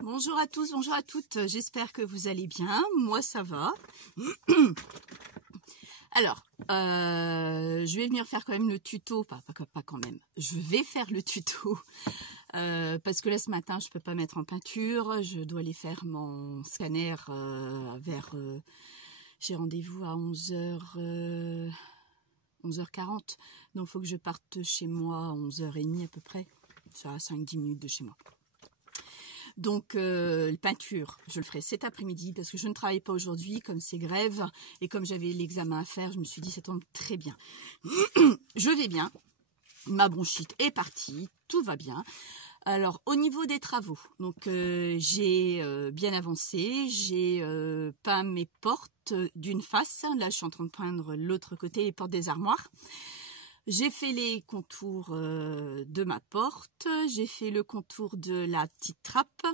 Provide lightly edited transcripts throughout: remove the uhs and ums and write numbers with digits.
Bonjour à tous, bonjour à toutes, j'espère que vous allez bien, moi ça va. Alors, je vais venir faire quand même le tuto, pas quand même, je vais faire le tuto, parce que là ce matin je peux pas mettre en peinture, je dois aller faire mon scanner j'ai rendez-vous à 11h, 11h40, donc il faut que je parte chez moi à 11h30 à peu près, ça à 5-10 minutes de chez moi. Donc, peinture, je le ferai cet après-midi parce que je ne travaille pas aujourd'hui, comme c'est grève et comme j'avais l'examen à faire, je me suis dit ça tombe très bien. Je vais bien, ma bronchite est partie, tout va bien. Alors, au niveau des travaux, donc j'ai bien avancé, j'ai peint mes portes d'une face. Là, je suis en train de peindre l'autre côté, les portes des armoires. J'ai fait les contours de ma porte, j'ai fait le contour de la petite trappe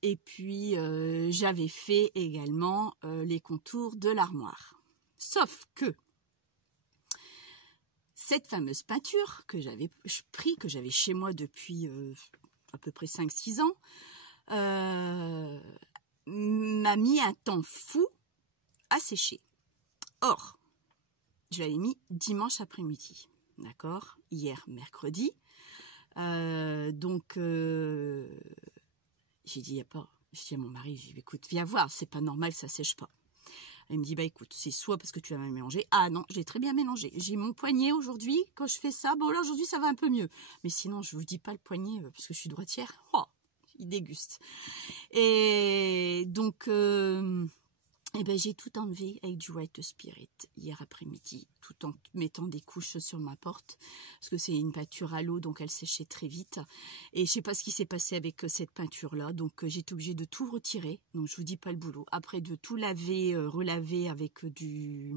et puis j'avais fait également les contours de l'armoire. Sauf que cette fameuse peinture que j'avais pris, que j'avais chez moi depuis à peu près 5-6 ans, m'a mis un temps fou à sécher. Or, je l'avais mis dimanche après-midi, d'accord, hier mercredi. Donc j'ai dit à mon mari, j'ai dit écoute, viens voir, c'est pas normal, ça sèche pas. Il me dit bah écoute, c'est soit parce que tu as mal mélangé. Ah non, j'ai très bien mélangé. J'ai mon poignet aujourd'hui, quand je fais ça, bon là aujourd'hui ça va un peu mieux. Mais sinon je vous dis pas le poignet parce que je suis droitière. Oh, il déguste. Et donc eh ben, j'ai tout enlevé avec du White Spirit hier après-midi, tout en mettant des couches sur ma porte, parce que c'est une peinture à l'eau, donc elle séchait très vite. Et je sais pas ce qui s'est passé avec cette peinture-là, donc j'ai été obligée de tout retirer, donc je vous dis pas le boulot. Après de tout laver, relaver avec des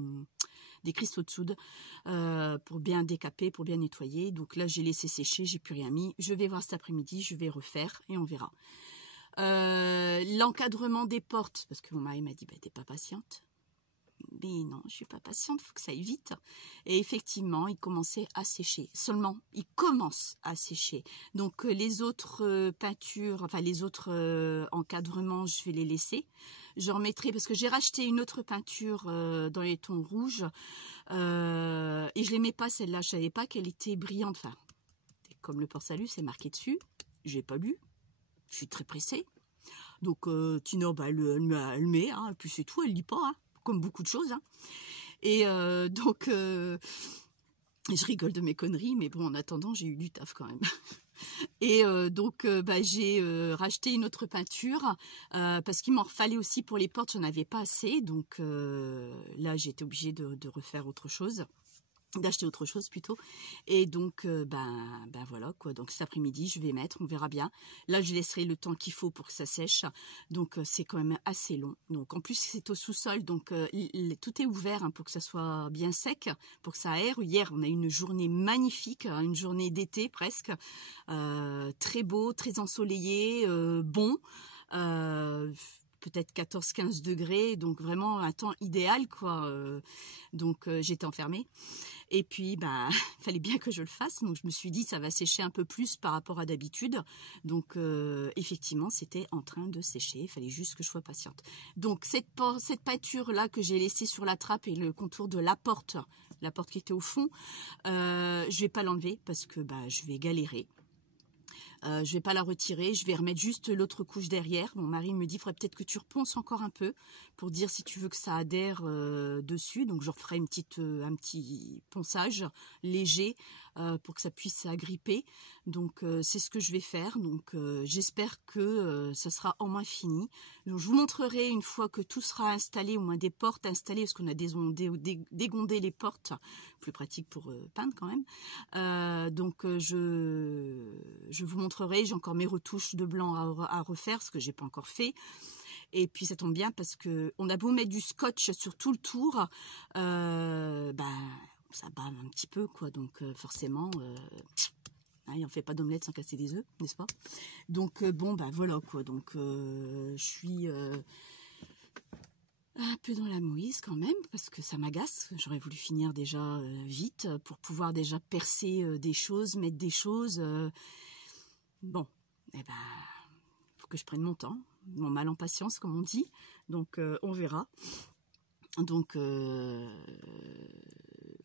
cristaux de soude pour bien décaper, pour bien nettoyer. Donc là, j'ai laissé sécher, j'ai plus rien mis. Je vais voir cet après-midi, je vais refaire et on verra. L'encadrement des portes, parce que mon mari m'a dit bah, t'es pas patiente. Mais non, je suis pas patiente, faut que ça aille vite. Et effectivement, il commençait à sécher. Seulement, il commence à sécher. Donc les autres peintures, enfin les autres encadrements, je vais les laisser. Je remettrai parce que j'ai racheté une autre peinture dans les tons rouges et je l'aimais pas celle-là. Je savais pas qu'elle était brillante. Enfin, comme le port-salut, c'est marqué dessus. J'ai pas lu. Je suis très pressée. Donc Tina, bah, elle met, hein, puis c'est tout, elle lit pas, hein, comme beaucoup de choses. Hein. Et donc, je rigole de mes conneries, mais bon, en attendant, j'ai eu du taf quand même. Et donc, bah, j'ai racheté une autre peinture, parce qu'il m'en fallait aussi pour les portes, j'en avais pas assez. Donc là, j'ai été obligée de refaire autre chose. D'acheter autre chose plutôt, et donc ben voilà quoi. Donc cet après-midi je vais mettre, on verra bien. Là je laisserai le temps qu'il faut pour que ça sèche, donc c'est quand même assez long. Donc en plus c'est au sous-sol, donc tout est ouvert hein, pour que ça soit bien sec, pour que ça aère. Hier on a eu une journée magnifique, hein, une journée d'été presque, très beau, très ensoleillé, bon. Peut-être 14-15 degrés, donc vraiment un temps idéal quoi. Donc j'étais enfermée. Et puis, bah, il fallait bien que je le fasse. Donc, je me suis dit, ça va sécher un peu plus par rapport à d'habitude. Donc, effectivement, c'était en train de sécher. Il fallait juste que je sois patiente. Donc, cette peinture-là que j'ai laissée sur la trappe et le contour de la porte qui était au fond, je vais pas l'enlever parce que bah, je vais galérer. Je vais pas la retirer, je vais remettre juste l'autre couche derrière. Mon mari me dit, il faudrait peut-être que tu reponces encore un peu pour dire si tu veux que ça adhère dessus. Donc je referai un petit ponçage léger pour que ça puisse s'agripper. Donc c'est ce que je vais faire. Donc j'espère que ça sera au moins fini. Donc, je vous montrerai une fois que tout sera installé, au moins des portes installées, parce qu'on a dégondé les portes, plus pratique pour peindre quand même. Donc je vous montrerai, j'ai encore mes retouches de blanc à refaire, ce que j'ai pas encore fait. Et puis ça tombe bien parce que on a beau mettre du scotch sur tout le tour, ça bave un petit peu quoi. Donc forcément, il en fait pas d'omelette sans casser des œufs, n'est-ce pas? Donc bon bah voilà quoi. Donc je suis un peu dans la mouise quand même, parce que ça m'agace. J'aurais voulu finir déjà vite pour pouvoir déjà percer des choses, mettre des choses. Bon, eh ben, faut que je prenne mon temps, mon mal en patience, comme on dit. Donc, on verra. Donc,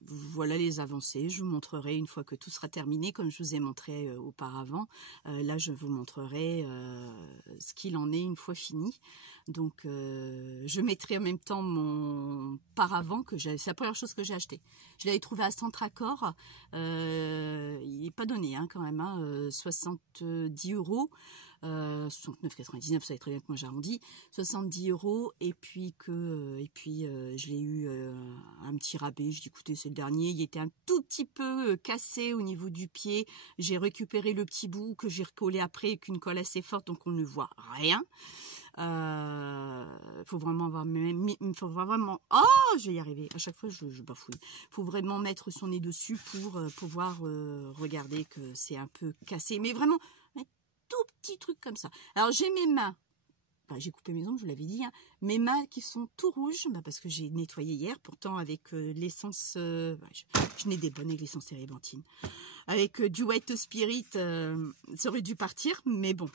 voilà les avancées. Je vous montrerai une fois que tout sera terminé, comme je vous ai montré auparavant. Là, je vous montrerai ce qu'il en est une fois fini. Donc, je mettrai en même temps mon paravent, c'est la première chose que j'ai acheté. Je l'avais trouvé à Centracor. Il n'est pas donné quand même, 70 €. 69,99, vous savez très bien que moi j'arrondis, 70 €, et puis je l'ai eu un petit rabais. Je dis écoutez, c'est le dernier, il était un tout petit peu cassé au niveau du pied. J'ai récupéré le petit bout que j'ai recollé après avec une colle assez forte, donc on ne voit rien. Faut vraiment avoir oh, je vais y arriver, à chaque fois je bafouille. Faut vraiment mettre son nez dessus pour pouvoir regarder que c'est un peu cassé, mais vraiment tout petit truc comme ça. Alors j'ai mes mains, j'ai coupé mes ongles, je vous l'avais dit, mes mains qui sont tout rouges, parce que j'ai nettoyé hier, pourtant avec l'essence, je n'ai des bonnes avec l'essence térébenthine, avec du White Spirit, ça aurait dû partir, mais bon.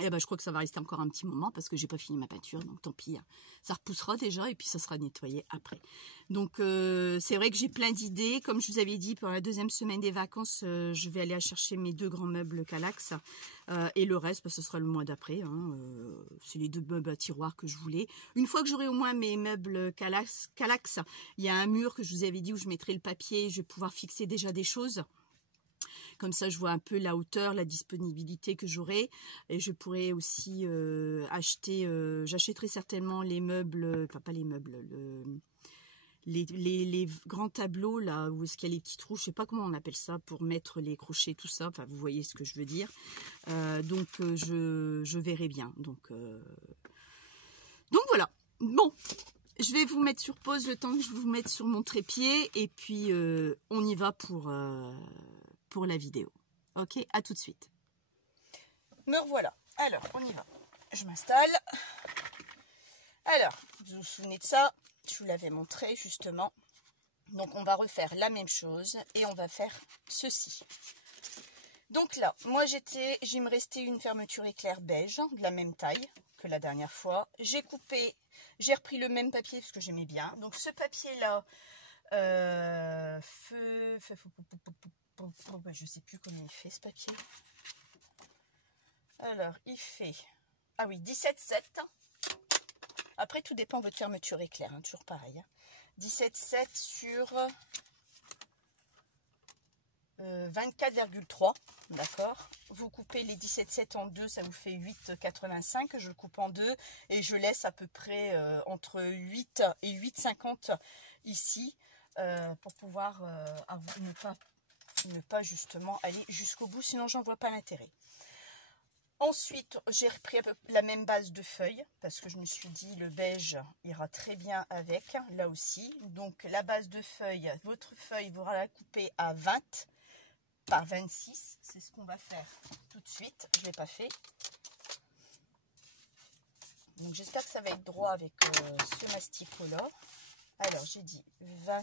Et je crois que ça va rester encore un petit moment parce que j'ai pas fini ma peinture, donc tant pis, ça repoussera déjà et puis ça sera nettoyé après. Donc c'est vrai que j'ai plein d'idées. Comme je vous avais dit, pour la deuxième semaine des vacances, je vais aller chercher mes 2 grands meubles Kallax, et le reste, ce sera le mois d'après. C'est les 2 meubles à tiroir que je voulais. Une fois que j'aurai au moins mes meubles Kallax, il y a un mur que je vous avais dit où je mettrai le papier, je vais pouvoir fixer déjà des choses. Comme ça, je vois un peu la hauteur, la disponibilité que j'aurai. Et je pourrais aussi acheter, j'achèterai certainement les meubles, enfin pas les meubles, les grands tableaux, là où est-ce qu'il y a les petits trous, je sais pas comment on appelle ça, pour mettre les crochets, tout ça. Enfin, vous voyez ce que je veux dire. Donc, je verrai bien. Donc voilà. Bon. Je vais vous mettre sur pause le temps que je vous mette sur mon trépied. Et puis, on y va pour la vidéo. Ok, à tout de suite. Me revoilà. Alors, on y va. Je m'installe. Alors, vous vous souvenez de ça? Je vous l'avais montré justement. Donc, on va refaire la même chose et on va faire ceci. Donc là, moi il me restait une fermeture éclair beige de la même taille que la dernière fois. J'ai coupé, j'ai repris le même papier parce que j'aimais bien. Donc ce papier-là, je sais plus combien il fait ce papier. Alors, il fait, ah oui, 17,7. Après, tout dépend de votre fermeture éclair, toujours pareil. 17,7 sur 24,3, d'accord. Vous coupez les 17,7 en deux, ça vous fait 8,85. Je le coupe en deux et je laisse à peu près entre 8 et 8,50 ici pour pouvoir ne pas justement aller jusqu'au bout, sinon j'en vois pas l'intérêt. Ensuite, j'ai repris la même base de feuilles parce que je me suis dit le beige ira très bien avec, là aussi. Donc la base de feuilles, votre feuille, vous la coupez à 20 par 26. C'est ce qu'on va faire tout de suite. Je ne l'ai pas fait. Donc j'espère que ça va être droit avec ce masticot-là. Alors j'ai dit 20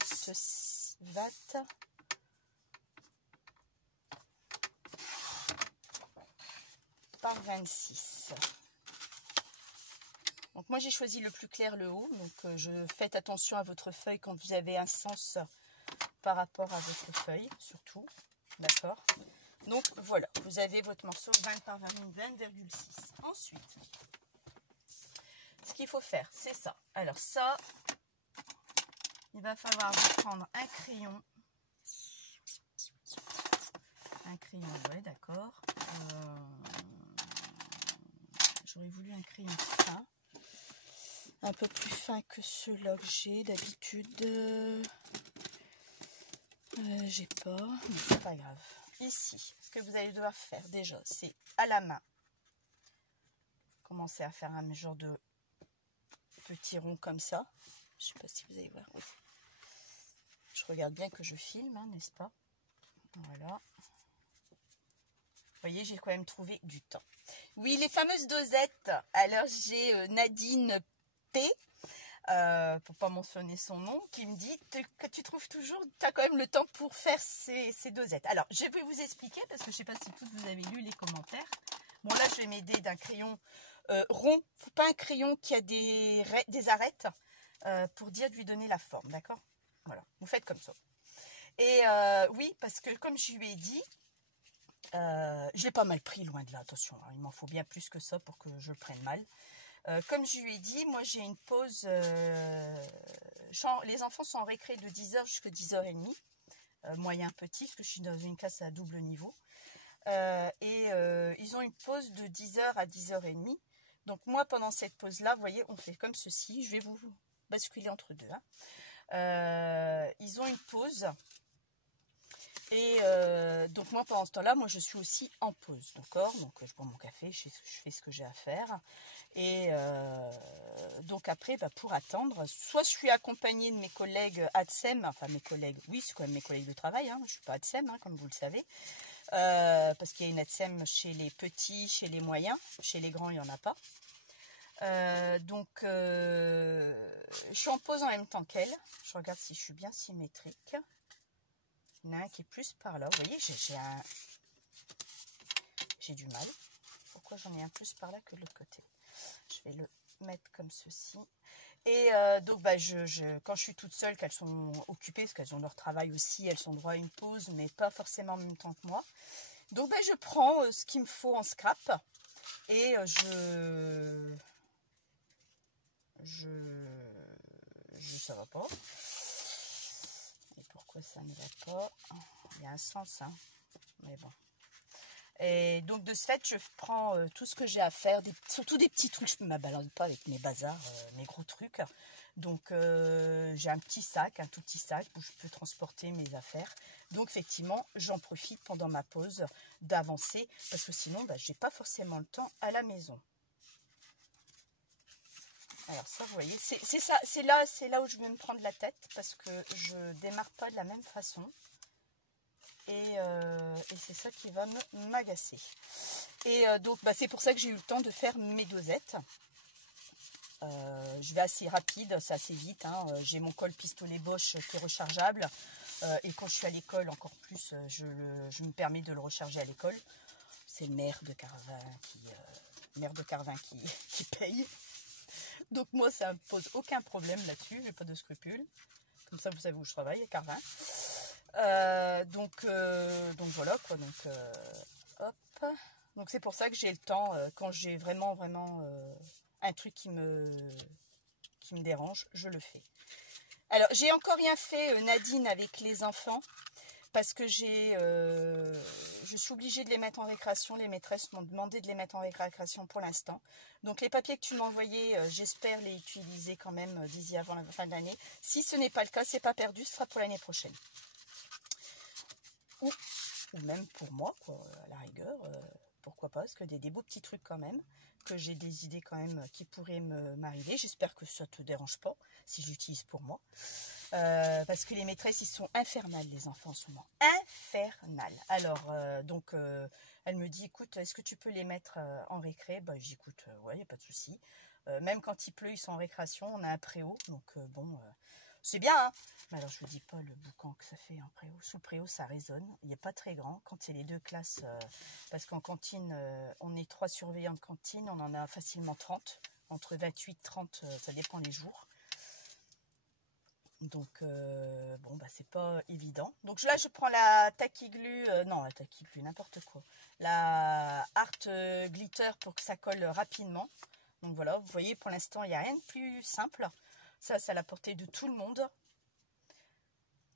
par 26. Donc moi j'ai choisi le plus clair, le haut. Donc faites attention à votre feuille quand vous avez un sens par rapport à votre feuille, surtout. D'accord. Donc voilà, vous avez votre morceau 20 par 20,6. Ensuite, ce qu'il faut faire, c'est ça. Alors ça, il va falloir prendre un crayon. Un crayon, ouais, d'accord. J'aurais voulu un crayon fin, un peu plus fin que ceux-là que j'ai d'habitude. J'ai pas, mais c'est pas grave. Ici, ce que vous allez devoir faire déjà, c'est à la main. Commencer à faire un genre de petit rond comme ça. Je sais pas si vous allez voir. Oui. Je regarde bien que je filme, n'est-ce pas? Voilà. Vous voyez, j'ai quand même trouvé du temps. Oui, les fameuses dosettes. Alors, j'ai Nadine P, pour pas mentionner son nom, qui me dit que tu trouves toujours, tu as quand même le temps pour faire ces dosettes. Alors, je vais vous expliquer, parce que je ne sais pas si toutes vous avez lu les commentaires. Bon là, je vais m'aider d'un crayon rond, pas un crayon qui a des arêtes, pour dire de lui donner la forme, d'accord? Voilà, vous faites comme ça. Et oui, parce que comme je lui ai dit, je l'ai pas mal pris, loin de là, attention, hein, il m'en faut bien plus que ça pour que je le prenne mal. Comme je lui ai dit, moi j'ai une pause, les enfants sont en récré de 10h jusqu'à 10h30, moyen petit, parce que je suis dans une classe à double niveau. Ils ont une pause de 10h à 10h30. Donc moi, pendant cette pause-là, vous voyez, on fait comme ceci. Je vais vous basculer entre deux. Hein. Ils ont une pause. Et donc moi, pendant ce temps-là, moi, je suis aussi en pause. D'accord? Donc je bois mon café, je fais ce que j'ai à faire. Et donc après, pour attendre, soit je suis accompagnée de mes collègues ADSEM, enfin mes collègues, oui, c'est quand même mes collègues de travail. Hein, je ne suis pas ADSEM, hein, comme vous le savez. Parce qu'il y a une ADSEM chez les petits, chez les moyens, chez les grands il n'y en a pas. Je suis en pause en même temps qu'elle. Je regarde si je suis bien symétrique. Il y en a un qui est plus par là. Vous voyez, j'ai du mal. Pourquoi j'en ai un plus par là que de l'autre côté? Je vais le mettre comme ceci. Et donc, quand je suis toute seule, qu'elles sont occupées, parce qu'elles ont leur travail aussi, elles sont droit à une pause, mais pas forcément en même temps que moi. Donc, je prends ce qu'il me faut en scrap et ça va pas. Et pourquoi ça ne va pas? Il y a un sens, hein, mais bon. Et donc de ce fait, je prends tout ce que j'ai à faire, surtout des petits trucs. Je ne me balade pas avec mes bazars, mes gros trucs. Donc j'ai un petit sac, un tout petit sac où je peux transporter mes affaires. Donc effectivement, j'en profite pendant ma pause d'avancer parce que sinon, je n'ai pas forcément le temps à la maison. Alors ça, vous voyez, c'est là où je vais me prendre la tête parce que je démarre pas de la même façon. Et c'est ça qui va m'agacer. Et donc, c'est pour ça que j'ai eu le temps de faire mes dosettes. Je vais assez rapide, c'est assez vite. Hein. J'ai mon col pistolet Bosch qui est rechargeable. Et quand je suis à l'école, encore plus, je me permets de le recharger à l'école. C'est mère de Carvin qui paye. Donc moi, ça ne me pose aucun problème là-dessus. Je n'ai pas de scrupules. Comme ça, vous savez où je travaille, à Carvin. Donc voilà quoi. Donc hop. Donc c'est pour ça que j'ai le temps quand j'ai vraiment un truc qui me dérange, je le fais. Alors j'ai encore rien fait, Nadine, avec les enfants parce que je suis obligée de les mettre en récréation. Les maîtresses m'ont demandé de les mettre en récréation pour l'instant. Donc les papiers que tu m'as envoyés, j'espère les utiliser quand même d'ici avant la fin de l'année. Si ce n'est pas le cas, c'est pas perdu, ce sera pour l'année prochaine. Ou même pour moi, quoi, à la rigueur, pourquoi pas, parce que des beaux petits trucs quand même, que j'ai des idées quand même qui pourraient m'arriver. J'espère que ça ne te dérange pas, si j'utilise pour moi. Parce que les maîtresses, ils sont infernales, les enfants en ce moment. Infernales. Alors, elle me dit, écoute, est-ce que tu peux les mettre en récré? J'écoute, ouais, il n'y a pas de souci. Même quand il pleut, ils sont en récréation, on a un préau, donc c'est bien, hein. Mais alors, je vous dis pas le boucan que ça fait en préau. Sous le préau, ça résonne. Il n'est pas très grand. Quand c'est les deux classes, parce qu'en cantine, on est 3 surveillants de cantine, on en a facilement 30. Entre 28 et 30, ça dépend les jours. Donc, c'est pas évident. Donc là, je prends la Tacky-Glu, non, la Tacky-Glu, n'importe quoi. La Art Glitter pour que ça colle rapidement. Donc voilà, vous voyez, pour l'instant, il n'y a rien de plus simple. Ça, c'est à la portée de tout le monde.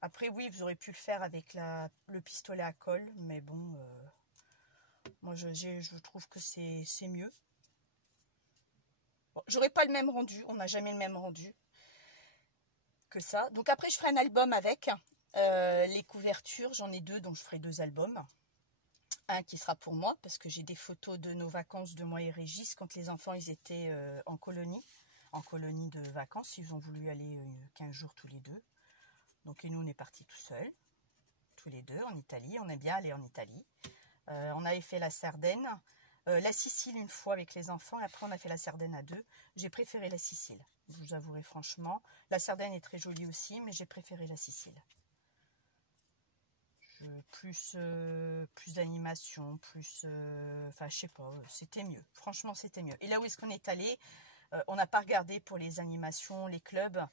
Après, oui, vous aurez pu le faire avec le pistolet à colle, mais bon, moi, je trouve que c'est mieux. Bon, j'aurai pas le même rendu, on n'a jamais le même rendu que ça. Donc après, je ferai un album avec les couvertures. J'en ai 2, donc je ferai 2 albums. Un qui sera pour moi, parce que j'ai des photos de nos vacances de moi et Régis, quand les enfants, ils étaient en colonie de vacances. Ils ont voulu aller 15 jours tous les deux. Donc, et nous, on est partis tout seuls, tous les deux, en Italie. On aime bien aller en Italie. On avait fait la Sardaigne, la Sicile une fois avec les enfants. Et après, on a fait la Sardaigne à 2. J'ai préféré la Sicile, je vous avouerai franchement. La Sardaigne est très jolie aussi, mais j'ai préféré la Sicile. plus d'animation, plus... Enfin, je sais pas, c'était mieux. Franchement, c'était mieux. Et là où est-ce qu'on est allé, on n'a pas regardé pour les animations, les clubs,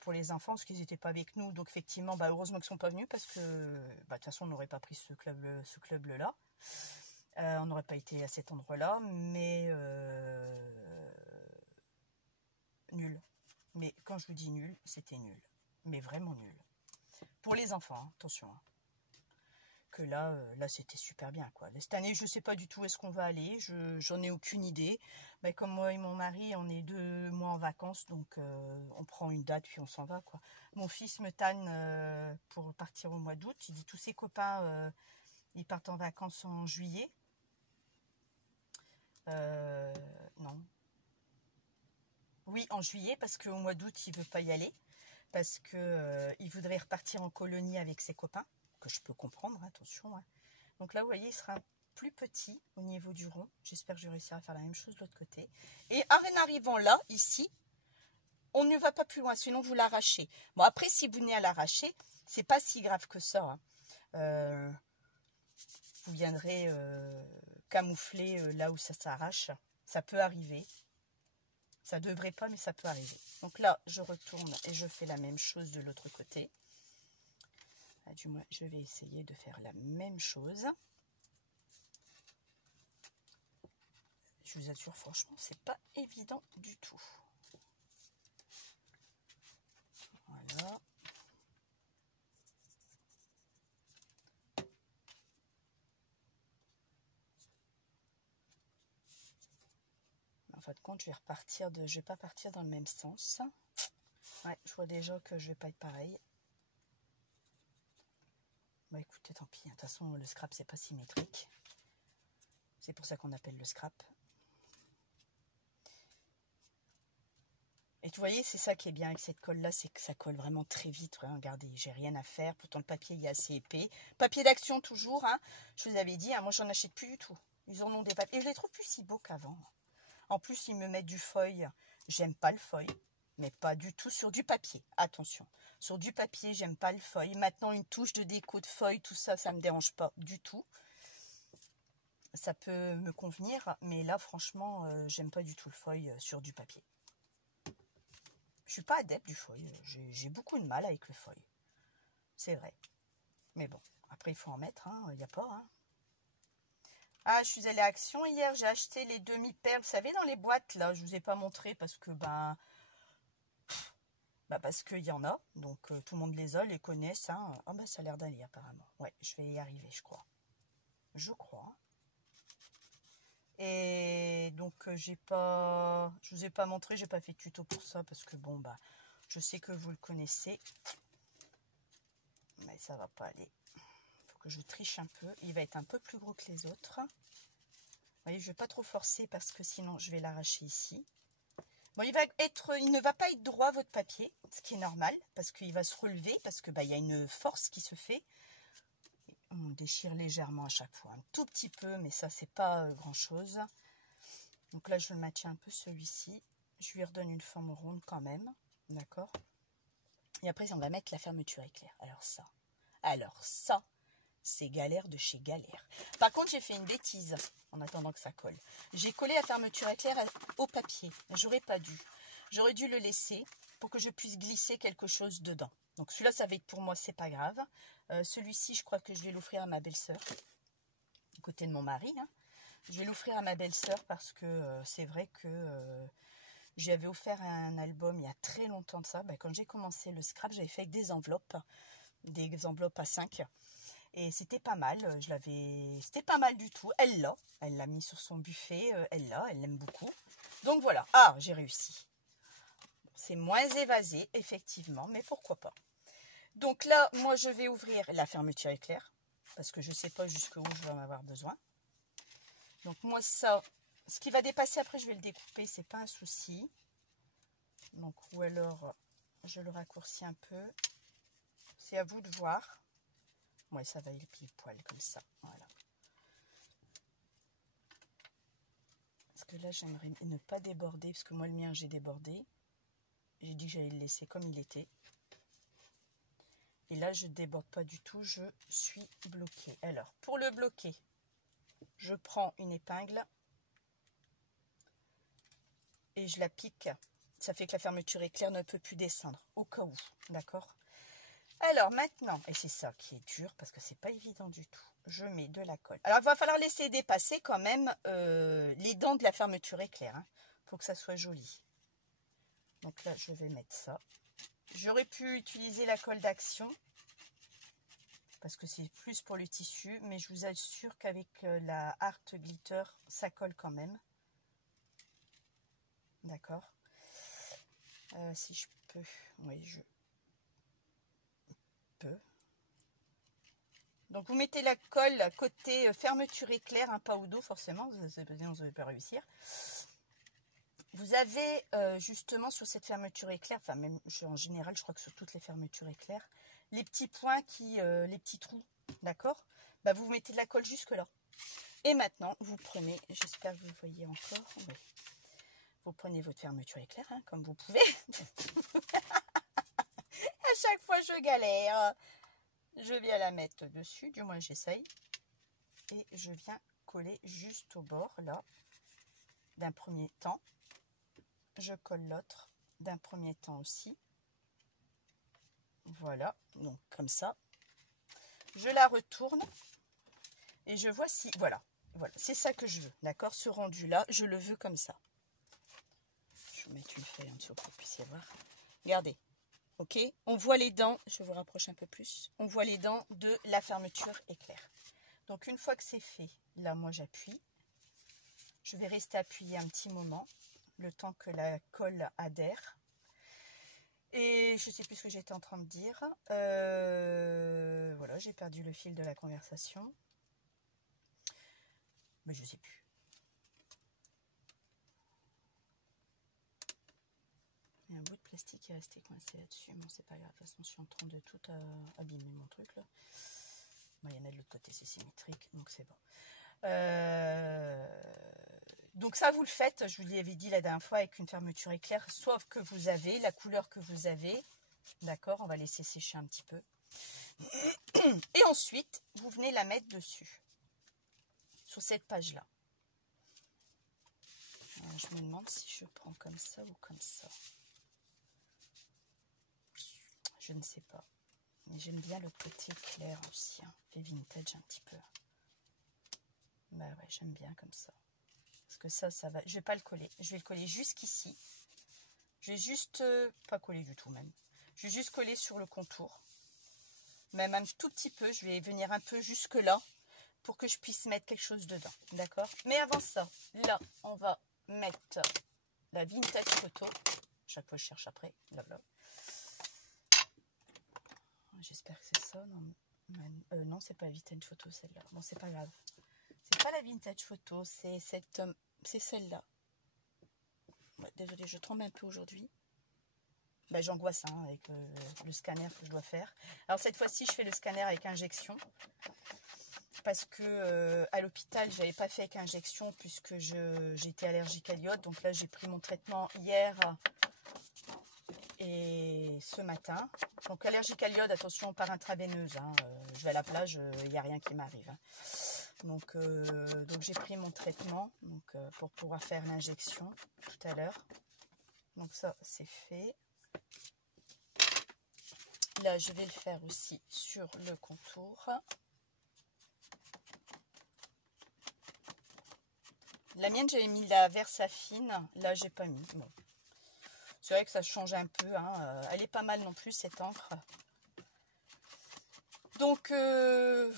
pour les enfants, parce qu'ils n'étaient pas avec nous. Donc, effectivement, bah, heureusement qu'ils ne sont pas venus, parce que, bah, de toute façon, on n'aurait pas pris ce club-là. On n'aurait pas été à cet endroit-là, mais nul. Mais quand je vous dis nul, c'était nul. Mais vraiment nul. Pour les enfants, hein, attention. Hein. Que là, c'était super bien, quoi. Cette année, je ne sais pas du tout où est-ce qu'on va aller. J'en ai aucune idée. Mais comme moi et mon mari, on est 2 mois en vacances, donc on prend une date puis on s'en va, quoi. Mon fils me tanne pour partir au mois d'août. Il dit tous ses copains, ils partent en vacances en juillet. Non. Oui, en juillet, parce qu'au mois d'août, il ne veut pas y aller. Parce qu'il voudrait repartir en colonie avec ses copains. Que je peux comprendre, attention. Hein. Donc là, vous voyez, il sera plus petit au niveau du rond. J'espère que je vais réussir à faire la même chose de l'autre côté. Et en arrivant là, ici, on ne va pas plus loin, sinon vous l'arrachez. Bon, après, si vous venez à l'arracher, c'est pas si grave que ça. Hein. Vous viendrez camoufler là où ça s'arrache. Ça peut arriver. Ça devrait pas, mais ça peut arriver. Donc là, je retourne et je fais la même chose de l'autre côté. Du moins, je vais essayer de faire la même chose. Je vous assure, franchement, c'est pas évident du tout. Voilà. En fin de compte, je vais pas partir dans le même sens. Ouais, je vois déjà que je vais pas être pareil. Bon, écoutez, tant pis. De toute façon, le scrap, c'est pas symétrique. C'est pour ça qu'on appelle le scrap. Et tu voyez, c'est ça qui est bien avec cette colle-là, c'est que ça colle vraiment très vite. Ouais, regardez, j'ai rien à faire. Pourtant, le papier, il est assez épais. Papier d'action, toujours. Hein. Je vous avais dit, hein, moi, j'en achète plus du tout. Ils en ont des papiers. Et je les trouve plus si beaux qu'avant. En plus, ils me mettent du feuille. J'aime pas le feuille, mais pas du tout sur du papier. Attention, sur du papier, j'aime pas le feuille. Maintenant, une touche de déco de feuille, tout ça, ça me dérange pas du tout. Ça peut me convenir, mais là, franchement, j'aime pas du tout le feuille sur du papier. Je suis pas adepte du feuille. J'ai beaucoup de mal avec le feuille. C'est vrai. Mais bon, après, il faut en mettre. Il n'y a pas. Hein. Ah, je suis allée à Action hier. J'ai acheté les demi-perles. Vous savez, dans les boîtes, là, je vous ai pas montré parce que, parce qu'il y en a. Donc, tout le monde les a, les connaissent. Hein. Ah, ça a l'air d'aller, apparemment. Ouais, je vais y arriver, je crois. Je crois. Et donc, je vous ai pas montré, j'ai pas fait de tuto pour ça parce que bon, je sais que vous le connaissez. Mais ça va pas aller. Il faut que je triche un peu. Il va être un peu plus gros que les autres. Vous voyez, je vais pas trop forcer parce que sinon, je vais l'arracher ici. Bon, il ne va pas être droit votre papier, ce qui est normal parce qu'il va se relever parce que il y a une force qui se fait. On déchire légèrement à chaque fois, un tout petit peu, mais ça c'est pas grand chose. Donc là je le maintiens un peu celui-ci, je lui redonne une forme ronde quand même, d'accord. Et après on va mettre la fermeture éclair. Alors ça c'est galère de chez galère. Par contre j'ai fait une bêtise en attendant que ça colle. J'ai collé la fermeture éclair au papier, j'aurais pas dû. J'aurais dû le laisser pour que je puisse glisser quelque chose dedans. Donc celui-là, ça va être pour moi, c'est pas grave. Celui-ci, je crois que je vais l'offrir à ma belle-sœur, à côté de mon mari. Hein. Je vais l'offrir à ma belle-sœur parce que c'est vrai que j'avais offert un album il y a très longtemps de ça. Quand j'ai commencé le scrap, j'avais fait avec des enveloppes à 5. Et c'était pas mal, c'était pas mal du tout. Elle l'a mis sur son buffet, elle l'aime beaucoup. Donc voilà, j'ai réussi. C'est moins évasé, effectivement, mais pourquoi pas. Donc là, moi, je vais ouvrir la fermeture éclair, parce que je ne sais pas jusqu'où je vais en avoir besoin. Donc moi, ça, ce qui va dépasser, après, je vais le découper, c'est pas un souci. Donc, ou alors, je le raccourcis un peu. C'est à vous de voir. Ouais, ça va aller pile poil, comme ça, voilà. Parce que là, j'aimerais ne pas déborder, parce que moi, le mien, j'ai débordé. J'ai dit que j'allais le laisser comme il était. Et là, je ne déborde pas du tout, je suis bloquée. Alors, pour le bloquer, je prends une épingle et je la pique. Ça fait que la fermeture éclair ne peut plus descendre, au cas où, d'accord? Alors maintenant, et c'est ça qui est dur parce que c'est pas évident du tout, je mets de la colle. Alors il va falloir laisser dépasser quand même les dents de la fermeture éclair, hein, pour que ça soit joli. Donc là, je vais mettre ça. J'aurais pu utiliser la colle d'action parce que c'est plus pour le tissu, mais je vous assure qu'avec la Art Glitter, ça colle quand même. D'accord. Si je peux, oui, je peux. Donc vous mettez la colle côté fermeture éclair, hein, pas au dos forcément, sinon vous n'allez pas réussir. Vous avez justement sur cette fermeture éclair, enfin même en général, je crois que sur toutes les fermetures éclair, les petits points les petits trous, d'accord? Bah, vous mettez de la colle jusque là. Et maintenant, vous prenez, j'espère que vous voyez encore, oui. Vous prenez votre fermeture éclair, hein, comme vous pouvez. À chaque fois, je galère. Je viens la mettre dessus, du moins j'essaye. Et je viens coller juste au bord, là, d'un premier temps. Je colle l'autre d'un premier temps aussi. Voilà, donc comme ça. Je la retourne et je vois si... Voilà, c'est ça que je veux, d'accord? Ce rendu-là, je le veux comme ça. Je vais mettre une feuille en dessous pour que vous puissiez voir. Regardez, ok? On voit les dents, je vous rapproche un peu plus. On voit les dents de la fermeture éclair. Donc une fois que c'est fait, là moi j'appuie. Je vais rester appuyée un petit moment, le temps que la colle adhère. Et je ne sais plus ce que j'étais en train de dire. Voilà, j'ai perdu le fil de la conversation. Mais je ne sais plus. Il y a un bout de plastique qui est resté coincé là-dessus. Bon, c'est pas grave. De toute façon, je suis en train de tout abîmer mon truc là. Bon, il y en a de l'autre côté, c'est symétrique, donc c'est bon. Donc ça, vous le faites, je vous l'avais dit la dernière fois, avec une fermeture éclair, sauf que vous avez la couleur que vous avez. D'accord, on va laisser sécher un petit peu. Et ensuite, vous venez la mettre dessus, sur cette page-là. Je me demande si je prends comme ça ou comme ça. Je ne sais pas. Mais j'aime bien le côté clair aussi, hein. Fait vintage un petit peu. Bah ouais, j'aime bien comme ça. Parce que ça va... Je vais pas le coller. Je vais le coller jusqu'ici. Je vais juste... pas coller du tout même. Je vais juste coller sur le contour. Même un tout petit peu. Je vais venir un peu jusque là. Pour que je puisse mettre quelque chose dedans. D'accord? Mais avant ça, là, on va mettre la vintage photo. Chaque fois, je cherche après. Là, là. J'espère que c'est ça. Non, non c'est pas la vintage photo, celle-là. Bon, c'est pas grave. C'est pas la vintage photo, c'est celle-là. Ouais, désolée, je tremble un peu aujourd'hui. Ben, j'angoisse hein, avec le scanner que je dois faire. Alors cette fois-ci, je fais le scanner avec injection. Parce que à l'hôpital, j'avais pas fait avec injection puisque j'étais allergique à l'iode. Donc là, j'ai pris mon traitement hier et ce matin. Donc allergique à l'iode, attention, par intraveineuse. Hein. Je vais à la plage, il n'y a rien qui m'arrive. Hein. Donc j'ai pris mon traitement pour pouvoir faire l'injection tout à l'heure. Donc ça, c'est fait. Là, je vais le faire aussi sur le contour. La mienne, j'avais mis la Versafine. Là, j'ai pas mis. Bon. C'est vrai que ça change un peu. Hein. Elle est pas mal non plus, cette encre. Donc,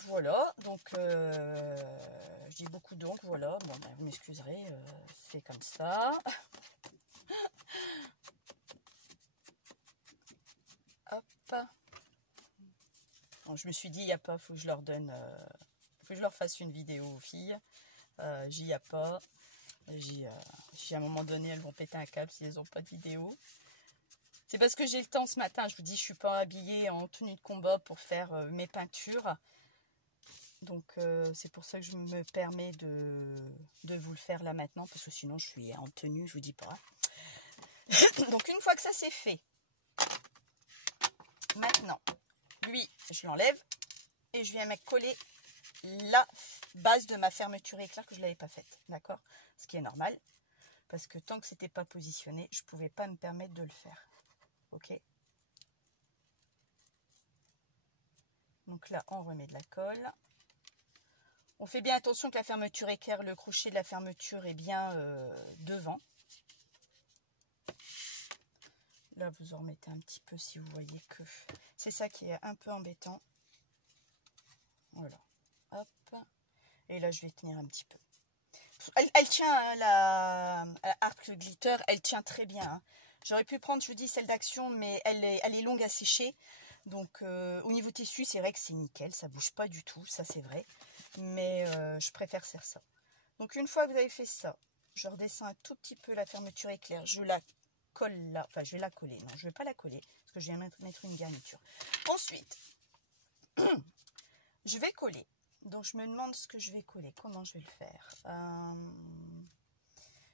voilà. Donc, je dis beaucoup donc, voilà. Bon, ben, vous m'excuserez. C'est comme ça. Hop. Bon, je me suis dit, il n'y a pas, faut que je leur donne... faut que je leur fasse une vidéo aux filles. J'y a pas. À un moment donné, elles vont péter un câble si elles n'ont pas de vidéo. C'est parce que j'ai le temps ce matin. Je vous dis, je suis pas habillée en tenue de combat pour faire mes peintures. Donc, c'est pour ça que je me permets de vous le faire là maintenant. Parce que sinon, je suis en tenue, je vous dis pas. Donc, une fois que ça c'est fait, maintenant, lui, je l'enlève et je viens mettre coller la base de ma fermeture éclair que je ne l'avais pas faite, d'accord? Ce qui est normal, parce que tant que c'était pas positionné, je ne pouvais pas me permettre de le faire, ok? Donc là, on remet de la colle. On fait bien attention que la fermeture éclair, le crochet de la fermeture est bien devant. Là, vous en remettez un petit peu si vous voyez que c'est ça qui est un peu embêtant. Voilà. Hop. Et là, je vais tenir un petit peu. Elle tient, hein, la Arc Glitter, elle tient très bien. Hein. J'aurais pu prendre, je vous dis, celle d'Action, mais elle est longue à sécher. Donc, au niveau tissu, c'est vrai que c'est nickel. Ça ne bouge pas du tout, ça c'est vrai. Mais je préfère faire ça. Donc, une fois que vous avez fait ça, je redescends un tout petit peu la fermeture éclair. Je la colle là. Enfin, je vais la coller. Non, je ne vais pas la coller parce que je viens mettre une garniture. Ensuite, je vais coller. Donc, je me demande ce que je vais coller. Comment je vais le faire?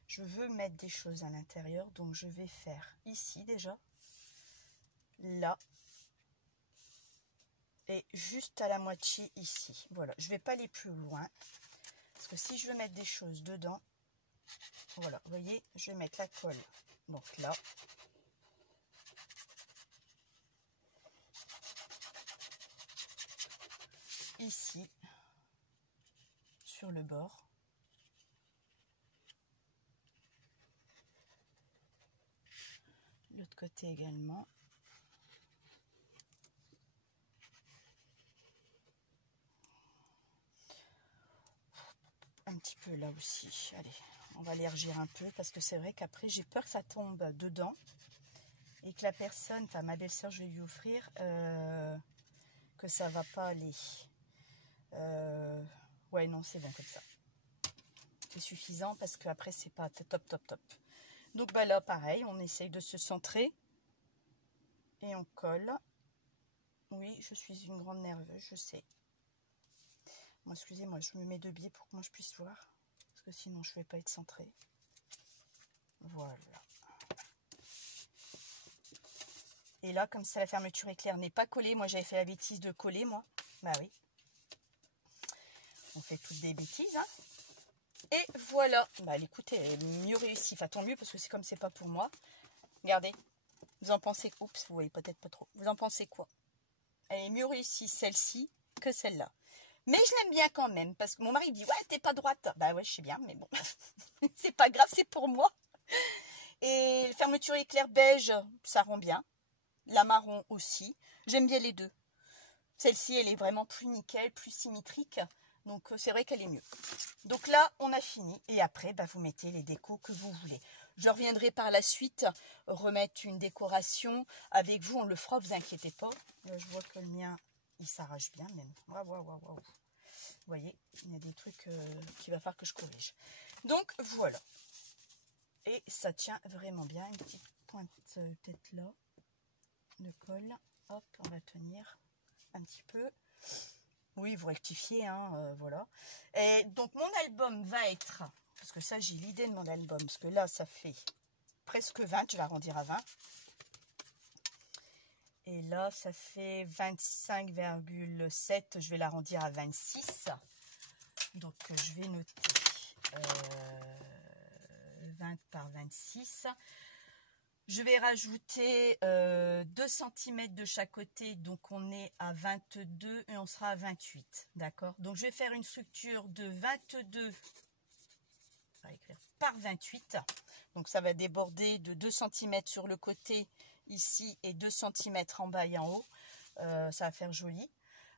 Je veux mettre des choses à l'intérieur. Donc, je vais faire ici déjà. Là. Et juste à la moitié ici. Voilà. Je ne vais pas aller plus loin. Parce que si je veux mettre des choses dedans, voilà. Vous voyez, je vais mettre la colle. Donc là. Ici. Sur le bord. L'autre côté également. Un petit peu là aussi. Allez, on va élargir un peu parce que c'est vrai qu'après j'ai peur que ça tombe dedans et que la personne, enfin ma belle-sœur, je vais lui offrir que ça va pas aller. Ouais, non, c'est bon comme ça. C'est suffisant parce que après c'est pas top. Donc bah là pareil, on essaye de se centrer et on colle. Oui, je suis une grande nerveuse, je sais. Bon, excusez-moi, je me mets de biais pour que moi je puisse voir. Parce que sinon je ne vais pas être centrée. Voilà. Et là, comme ça, la fermeture éclair n'est pas collée. Moi, j'avais fait la bêtise de coller, moi. Bah oui. On fait toutes des bêtises, hein. Et voilà. Bah écoutez, elle est mieux réussie. Enfin, tant mieux, parce que c'est comme c'est pas pour moi. Regardez. Vous en pensez... Oups, vous voyez peut-être pas trop. Vous en pensez quoi? Elle est mieux réussie, celle-ci, que celle-là. Mais je l'aime bien quand même, parce que mon mari dit, ouais, t'es pas droite. Bah ouais, je sais bien, mais bon, c'est pas grave, c'est pour moi. Et la fermeture éclair beige, ça rend bien. La marron aussi. J'aime bien les deux. Celle-ci, elle est vraiment plus nickel, plus symétrique. Donc, c'est vrai qu'elle est mieux. Donc là, on a fini. Et après, bah, vous mettez les décos que vous voulez. Je reviendrai par la suite remettre une décoration avec vous. On le fera, vous inquiétez pas. Là, je vois que le mien, il s'arrache bien même. Waouh. Vous voyez, il y a des trucs qu'il va falloir que je corrige. Donc, voilà. Et ça tient vraiment bien. Une petite pointe peut-être là de colle. Hop, on va tenir un petit peu. Oui, vous rectifiez, hein, voilà. Et donc, mon album va être... Parce que ça, j'ai l'idée de mon album. Parce que là, ça fait presque 20. Je vais arrondir à 20. Et là, ça fait 25,7. Je vais l'arrondir à 26. Donc, je vais noter 20 par 26. Je vais rajouter 2 cm de chaque côté. Donc, on est à 22 et on sera à 28. D'accord? Donc, je vais faire une structure de 22 par 28. Donc, ça va déborder de 2 cm sur le côté ici et 2 cm en bas et en haut. Ça va faire joli.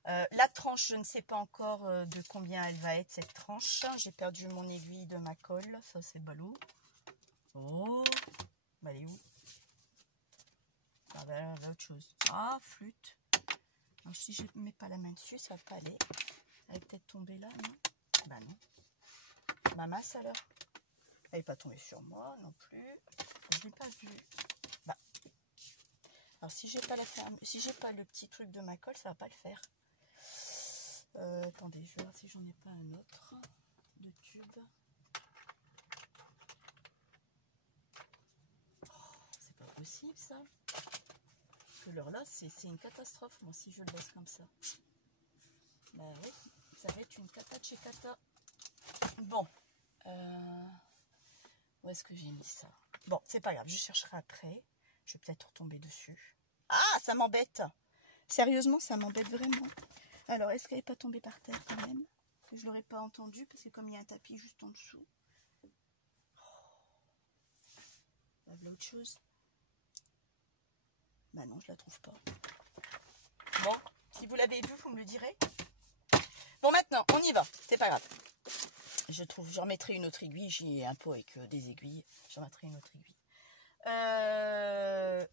La tranche, je ne sais pas encore de combien elle va être cette tranche. J'ai perdu mon aiguille de ma colle. Ça, c'est ballot. Oh, bah, elle est où? Ah, bah, là, autre chose. Ah, flûte. Alors, si je ne mets pas la main dessus, ça va pas aller. Elle est peut-être tombée là, non? Bah non. Ma masse alors? Elle n'est pas tombée sur moi non plus. Je ne l'ai pas vue. Bah. Alors si j'ai pas si j'ai pas le petit truc de ma colle, ça va pas le faire. Attendez, je vais voir si j'en ai pas un autre de tube. Oh, c'est pas possible ça. que alors là, c'est une catastrophe, moi, si je le laisse comme ça. Bah oui, ça va être une cata de chez cata. Bon. Où est-ce que j'ai mis ça? Bon, c'est pas grave, je chercherai après. Je vais peut-être retomber dessus. Ah, ça m'embête. Sérieusement, ça m'embête vraiment. Alors, est-ce qu'elle n'est pas tombée par terre quand même? Que je ne l'aurais pas entendu, parce que comme il y a un tapis juste en dessous. Oh. Là, autre chose. Bah non, je la trouve pas. Bon, si vous l'avez vu, vous me le direz. Bon, maintenant, on y va. C'est pas grave. Je remettrai une autre aiguille. J'ai un pot avec des aiguilles. Je remettrai une autre aiguille.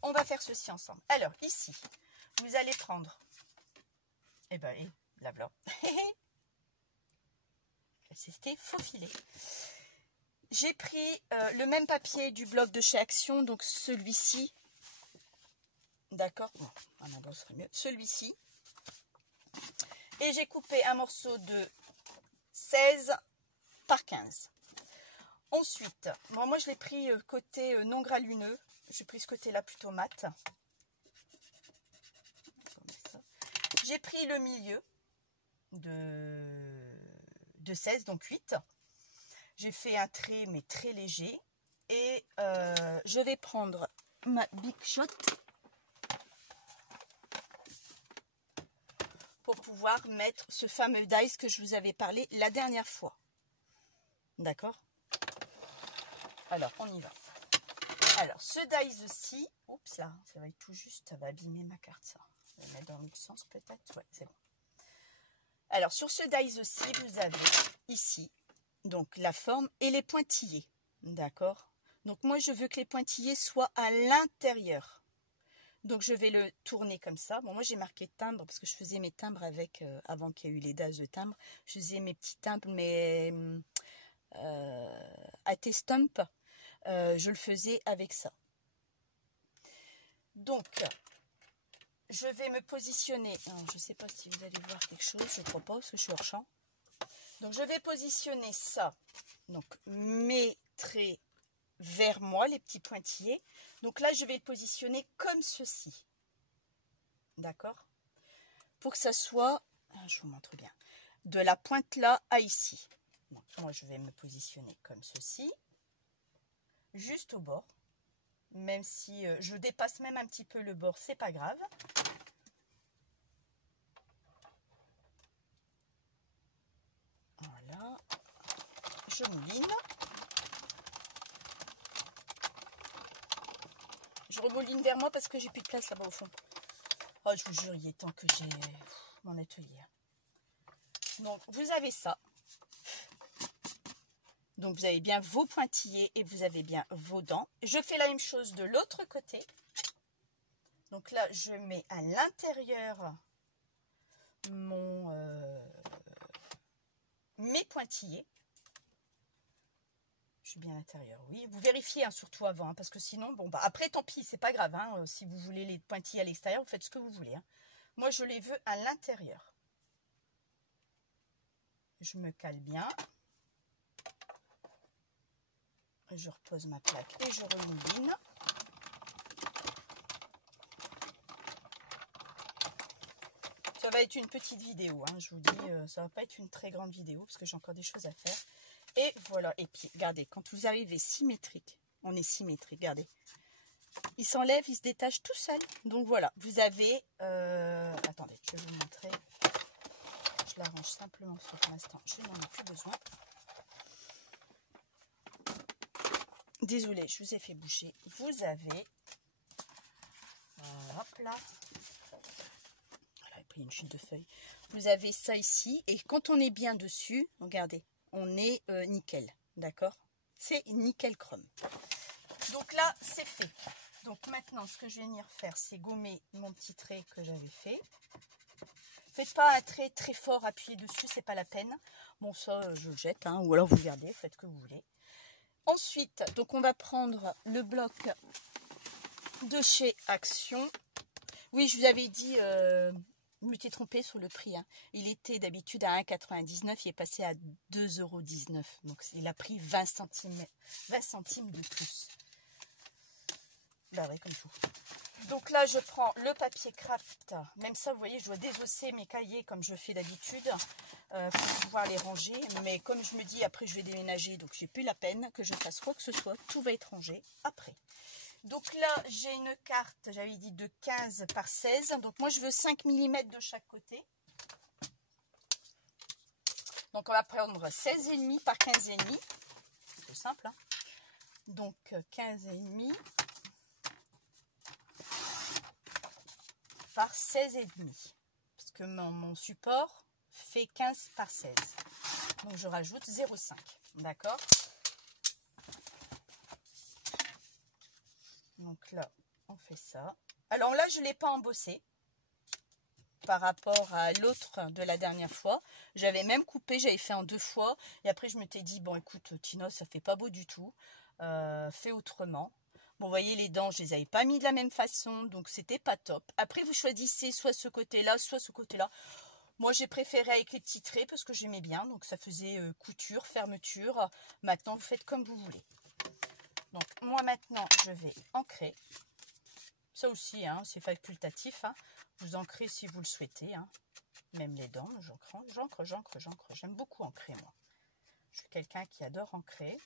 On va faire ceci ensemble. Alors, ici, vous allez prendre... Eh ben, et la voilà. C'était faufilé. J'ai pris le même papier du bloc de chez Action, donc celui-ci. D'accord, bon, un endroit serait mieux. Celui-ci. Et j'ai coupé un morceau de 16 par 15. Ensuite, bon, moi je l'ai pris côté non gras lumineux. J'ai pris ce côté-là plutôt mat. J'ai pris le milieu de 16, donc 8. J'ai fait un trait, mais très léger. Et je vais prendre ma Big Shot pour pouvoir mettre ce fameux dice que je vous avais parlé la dernière fois. D'accord? Alors, on y va. Alors, ce dice-ci, oups là, ça va être tout juste, ça va abîmer ma carte, ça. Je vais le mettre dans l'autre sens peut-être, ouais, c'est bon. Alors, sur ce dice-ci, vous avez ici, donc la forme et les pointillés, d'accord? Donc, moi, je veux que les pointillés soient à l'intérieur. Donc, je vais le tourner comme ça. Bon, moi, j'ai marqué timbre parce que je faisais mes timbres avec, avant qu'il y ait eu les dates de timbre, je faisais mes petits timbres, mais à T-Stump, je le faisais avec ça. Donc, je vais me positionner. Alors, je ne sais pas si vous allez voir quelque chose, je ne crois pas parce que je suis hors champ. Donc, je vais positionner ça. Donc, mes traits vers moi, les petits pointillés. Donc là, je vais le positionner comme ceci. D'accord? Pour que ça soit, je vous montre bien, de la pointe là à ici. Donc, moi, je vais me positionner comme ceci, juste au bord. Même si je dépasse même un petit peu le bord, c'est pas grave. Voilà. Je mouline. Je remouline vers moi parce que j'ai plus de place là-bas au fond. Oh, je vous jure, il est temps que j'ai mon atelier. Donc, vous avez ça. Donc, vous avez bien vos pointillés et vous avez bien vos dents. Je fais la même chose de l'autre côté. Donc là, je mets à l'intérieur mes pointillés. Je suis bien à l'intérieur, oui. Vous vérifiez hein, surtout avant, hein, parce que sinon, bon, bah après, tant pis, c'est pas grave. Hein, si vous voulez les pointillés à l'extérieur, vous faites ce que vous voulez. Hein. Moi, je les veux à l'intérieur. Je me cale bien. Je repose ma plaque et je remouline. Ça va être une petite vidéo, hein, je vous dis, ça va pas être une très grande vidéo, parce que j'ai encore des choses à faire. Et voilà, et puis, regardez, quand vous arrivez symétrique, on est symétrique, regardez. Il s'enlève, il se détache tout seul. Donc voilà, vous avez... attendez, je vais vous montrer. Je l'arrange simplement sur l'instant, je n'en ai plus besoin. Désolée, je vous ai fait bouger. Vous avez... hop là. Voilà, j'ai pris une chute de feuilles. Vous avez ça ici, et quand on est bien dessus, regardez, on est nickel, d'accord? C'est nickel chrome. Donc là, c'est fait. Donc maintenant, ce que je vais venir faire, c'est gommer mon petit trait que j'avais fait. Faites pas un trait très fort, appuyé dessus, c'est pas la peine. Bon, ça, je le jette, hein, ou alors vous gardez, faites ce que vous voulez. Ensuite, donc on va prendre le bloc de chez Action. Oui, je vous avais dit... je m'étais trompée sur le prix. Hein. Il était d'habitude à 1,99 €. Il est passé à 2,19 €. Donc, il a pris 20 centimes de plus. Bah ouais, comme tout. Donc là, je prends le papier craft. Même ça, vous voyez, je dois désosser mes cahiers comme je fais d'habitude pour pouvoir les ranger. Mais comme je me dis, après, je vais déménager. Donc, j'ai plus la peine que je fasse quoi que ce soit. Tout va être rangé après. Donc là, j'ai une carte, j'avais dit de 15 par 16. Donc, moi, je veux 5 mm de chaque côté. Donc, on va prendre 16,5 par 15,5. C'est simple, hein. Donc, 15,5 par 16,5. Parce que mon support fait 15 par 16. Donc, je rajoute 0,5. D'accord? Donc là, on fait ça. Alors là, je ne l'ai pas embossé par rapport à l'autre de la dernière fois. J'avais même coupé, j'avais fait en 2 fois. Et après, je m'étais dit, bon, écoute, Tina, ça fait pas beau du tout. Fais autrement. Bon, vous voyez, les dents, je les avais pas mis de la même façon, donc c'était pas top. Après, vous choisissez soit ce côté-là, soit ce côté-là. Moi, j'ai préféré avec les petits traits parce que j'aimais bien. Donc, ça faisait couture, fermeture. Maintenant, vous faites comme vous voulez. Donc, moi, maintenant, je vais ancrer. Ça aussi, hein, c'est facultatif. Hein. Vous ancrez si vous le souhaitez. Hein. Même les dents, j'ancre. J'aime beaucoup ancrer, moi. Je suis quelqu'un qui adore ancrer.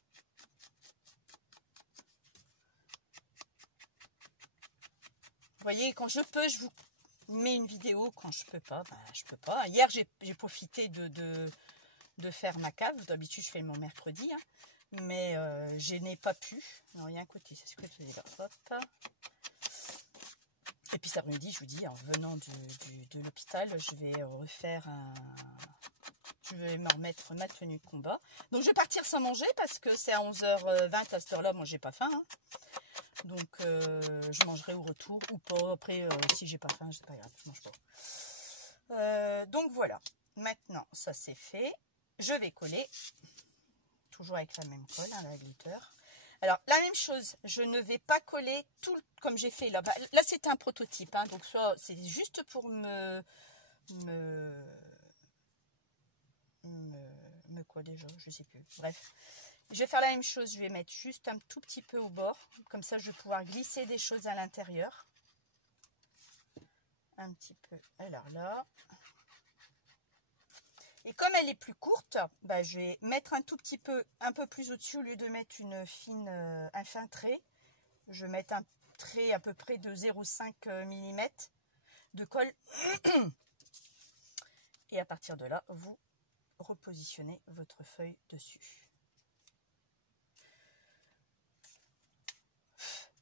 Vous voyez, quand je peux, je vous mets une vidéo. Quand je peux pas, ben, je peux pas. Hier, j'ai profité de faire ma cave. D'habitude, je fais mon mercredi. Hein. Mais je n'ai pas pu. Non, il y a un côté, c'est ce que je faisais là. Hop. Et puis, cet après-midi, je vous dis, en venant de l'hôpital, je vais refaire un... Je vais me remettre ma tenue de combat. Donc, je vais partir sans manger parce que c'est à 11h20 à cette heure-là. Moi, j'ai pas faim. Hein. Donc, je mangerai au retour ou pas. Après, si j'ai pas faim, c'est pas grave, je mange pas. Donc, voilà. Maintenant, ça c'est fait. Je vais coller. Toujours avec la même colle, hein, la glitter. Alors, la même chose, je ne vais pas coller tout comme j'ai fait là. Là, c'était un prototype. Hein, donc, soit c'est juste pour me quoi déjà, je sais plus. Bref. Je vais faire la même chose, je vais mettre juste un tout petit peu au bord. Comme ça, je vais pouvoir glisser des choses à l'intérieur. Un petit peu. Alors là. Et comme elle est plus courte, bah, je vais mettre un tout petit peu, un peu plus au-dessus. Au lieu de mettre un fin trait, je vais mettre un trait à peu près de 0,5 mm de colle. Et à partir de là, vous repositionnez votre feuille dessus.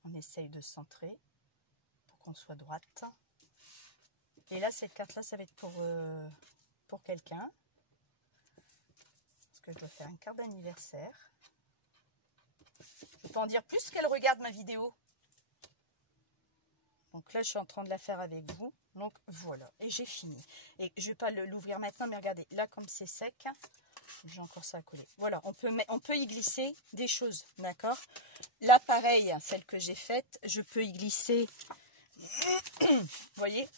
On essaye de centrer pour qu'on soit droite. Et là, cette carte-là, ça va être pour quelqu'un. Parce que je dois faire une carte d'anniversaire. Je peux en dire plus qu'elle regarde ma vidéo. Donc là, je suis en train de la faire avec vous. Donc voilà, et j'ai fini. Et je ne vais pas l'ouvrir maintenant, mais regardez, là, comme c'est sec, j'ai encore ça à coller. Voilà, on peut y glisser des choses, d'accord? Là, pareil, celle que j'ai faite, je peux y glisser, vous voyez,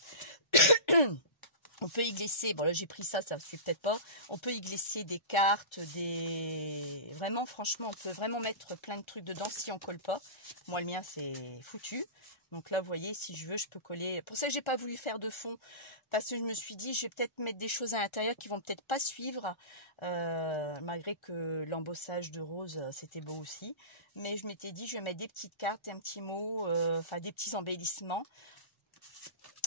on peut y glisser, bon là j'ai pris ça ne suit peut-être pas, on peut y glisser des cartes, vraiment franchement, on peut vraiment mettre plein de trucs dedans si on colle pas. Moi le mien c'est foutu. Donc là vous voyez, si je veux je peux coller, pour ça que j'ai pas voulu faire de fond, parce que je me suis dit je vais peut-être mettre des choses à l'intérieur qui vont peut-être pas suivre, malgré que l'embossage de rose c'était beau aussi. Mais je m'étais dit je vais mettre des petites cartes, un petit mot, enfin des petits embellissements.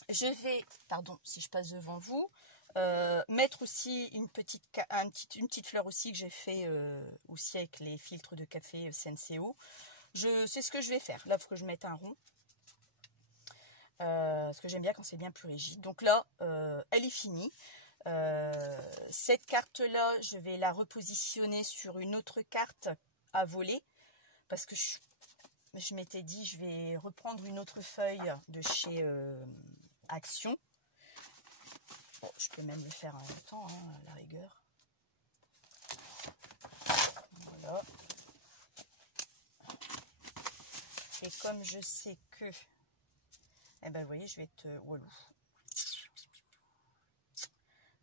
Je vais, pardon si je passe devant vous, mettre aussi une petite fleur aussi que j'ai fait aussi avec les filtres de café Senseo. C'est ce que je vais faire. Là, il faut que je mette un rond. Parce que j'aime bien quand c'est bien plus rigide. Donc là, elle est finie. Cette carte-là, je vais la repositionner sur une autre carte à voler. Parce que je m'étais dit, je vais reprendre une autre feuille de chez Action. Bon, je peux même le faire en même temps, hein, à la rigueur. Voilà. Et comme je sais que, eh ben, vous voyez, je vais être walou.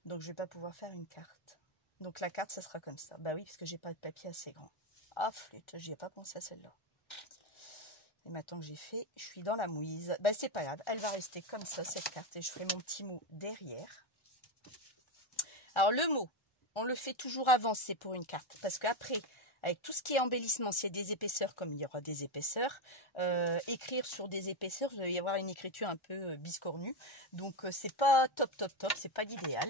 Donc, je vais pas pouvoir faire une carte. Donc, la carte, ça sera comme ça. Bah oui, parce que j'ai pas de papier assez grand. Ah, flûte, j'y ai pas pensé à celle-là. Et maintenant que j'ai fait, je suis dans la mouise. Bah, c'est pas grave, elle va rester comme ça, cette carte. Et je ferai mon petit mot derrière. Alors, le mot, on le fait toujours avancer pour une carte. Parce qu'après, avec tout ce qui est embellissement, s'il y a des épaisseurs, comme il y aura des épaisseurs, écrire sur des épaisseurs, vous allez y avoir une écriture un peu biscornue. Donc, c'est pas top, c'est pas l'idéal.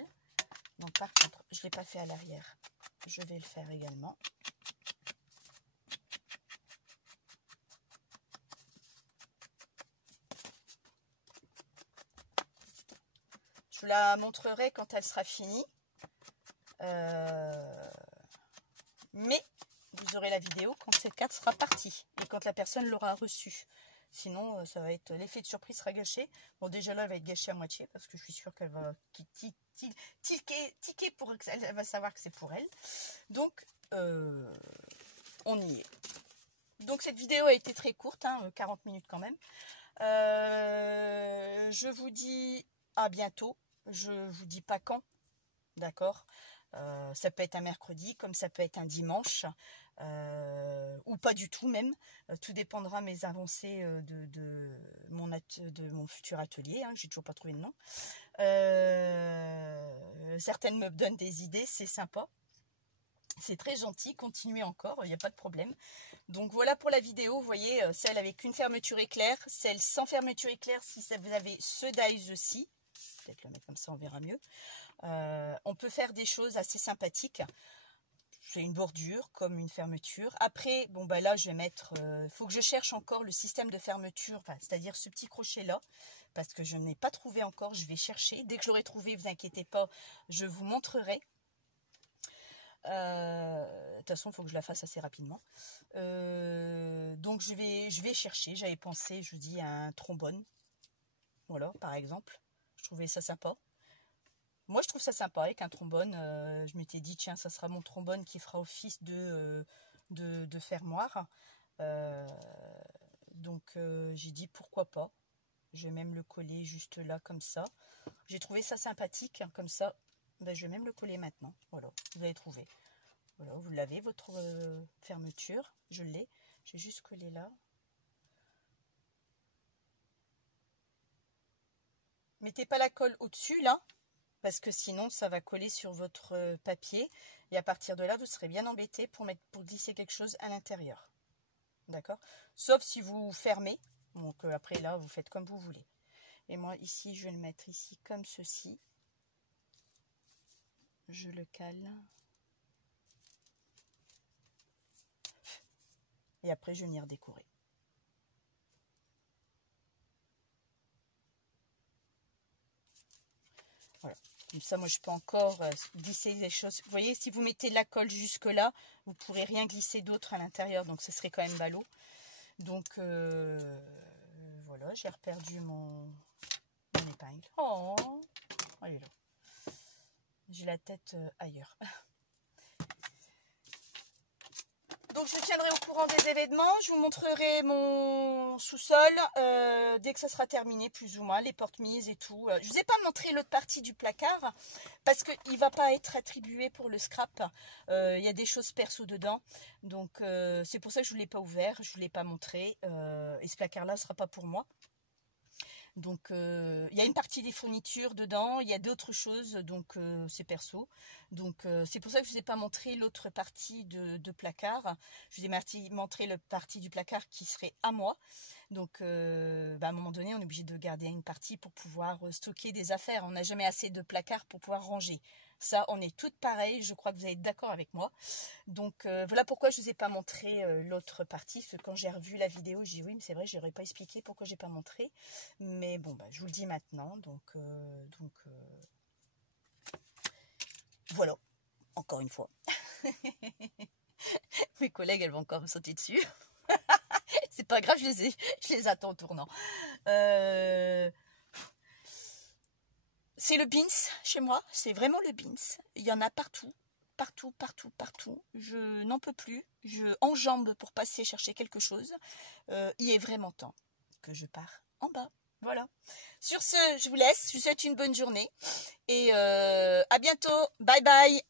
Donc, par contre, je ne l'ai pas fait à l'arrière. Je vais le faire également. Je vous la montrerai quand elle sera finie. Mais vous aurez la vidéo quand cette carte sera partie et quand la personne l'aura reçue. Sinon, ça va être l'effet de surprise sera gâché. Bon, déjà là, elle va être gâchée à moitié parce que je suis sûre qu'elle va tiquer pour elle va savoir que c'est pour elle. Donc, on y est. Donc, cette vidéo a été très courte, hein, 40 minutes quand même. Je vous dis à bientôt. Je vous dis pas quand, d'accord. Ça peut être un mercredi, comme ça peut être un dimanche, ou pas du tout même. Tout dépendra mes avancées de mon futur atelier. Hein, j'ai toujours pas trouvé de nom. Certaines me donnent des idées, c'est sympa. C'est très gentil, continuez encore, il n'y a pas de problème. Donc voilà pour la vidéo, vous voyez, celle avec une fermeture éclair, celle sans fermeture éclair, si vous avez ce dies aussi. Peut-être le mettre comme ça, on verra mieux. On peut faire des choses assez sympathiques. C'est une bordure comme une fermeture. Après, bon bah là je vais mettre, faut que je cherche encore le système de fermeture, enfin, c'est-à-dire ce petit crochet là, parce que je n'ai pas trouvé encore, je vais chercher. Dès que je l'aurai trouvé, vous inquiétez pas, je vous montrerai. De toute façon, il faut que je la fasse assez rapidement. Donc je vais chercher. J'avais pensé, je vous dis, à un trombone. Voilà, par exemple. Je trouvais ça sympa. Moi, je trouve ça sympa avec un trombone. Je m'étais dit, tiens, ça sera mon trombone qui fera office de fermoir. Donc, j'ai dit, pourquoi pas. Je vais même le coller juste là, comme ça. J'ai trouvé ça sympathique, comme ça. Ben, je vais même le coller maintenant. Voilà, vous allez trouver. Voilà, vous l'avez, votre fermeture. Je l'ai. J'ai juste collé là. Mettez pas la colle au-dessus, là. Parce que sinon, ça va coller sur votre papier. Et à partir de là, vous serez bien embêté pour glisser quelque chose à l'intérieur. D'accord? Sauf si vous fermez. Donc après, là, vous faites comme vous voulez. Et moi, ici, je vais le mettre ici comme ceci. Je le cale. Et après, je vais venir décorer. Voilà. Comme ça, moi, je peux encore glisser des choses. Vous voyez, si vous mettez la colle jusque là, vous ne pourrez rien glisser d'autre à l'intérieur. Donc, ce serait quand même ballot. Donc, voilà, j'ai reperdu mon épingle. Oh, elle est là. J'ai la tête ailleurs. Donc, je vous tiendrai au courant des événements. Je vous montrerai mon sous-sol dès que ça sera terminé, plus ou moins, les portes mises et tout. Je ne vous ai pas montré l'autre partie du placard parce qu'il ne va pas être attribué pour le scrap. Il y a des choses perso dedans. Donc, c'est pour ça que je ne l'ai pas ouvert, je ne vous l'ai pas montré. Et ce placard-là ne sera pas pour moi. Donc, il y a une partie des fournitures dedans, il y a d'autres choses, donc c'est perso. Donc, c'est pour ça que je ne vous ai pas montré l'autre partie de placard. Je vous ai montré la partie du placard qui serait à moi. Donc, à un moment donné, on est obligé de garder une partie pour pouvoir stocker des affaires. On n'a jamais assez de placards pour pouvoir ranger. Ça, on est toutes pareilles, je crois que vous êtes d'accord avec moi. Donc, voilà pourquoi je ne vous ai pas montré l'autre partie. Parce que quand j'ai revu la vidéo, j'ai dit oui, mais c'est vrai, je n'aurais pas expliqué pourquoi je n'ai pas montré. Mais bon, bah, je vous le dis maintenant. Donc voilà, encore une fois. Mes collègues, elles vont encore me sauter dessus. C'est pas grave, je les attends en tournant. C'est le beans chez moi, c'est vraiment le beans. Il y en a partout, partout, partout, partout. Je n'en peux plus. Je enjambe pour passer chercher quelque chose. Il est vraiment temps que je pars en bas. Voilà. Sur ce, je vous laisse. Je vous souhaite une bonne journée. Et à bientôt. Bye bye.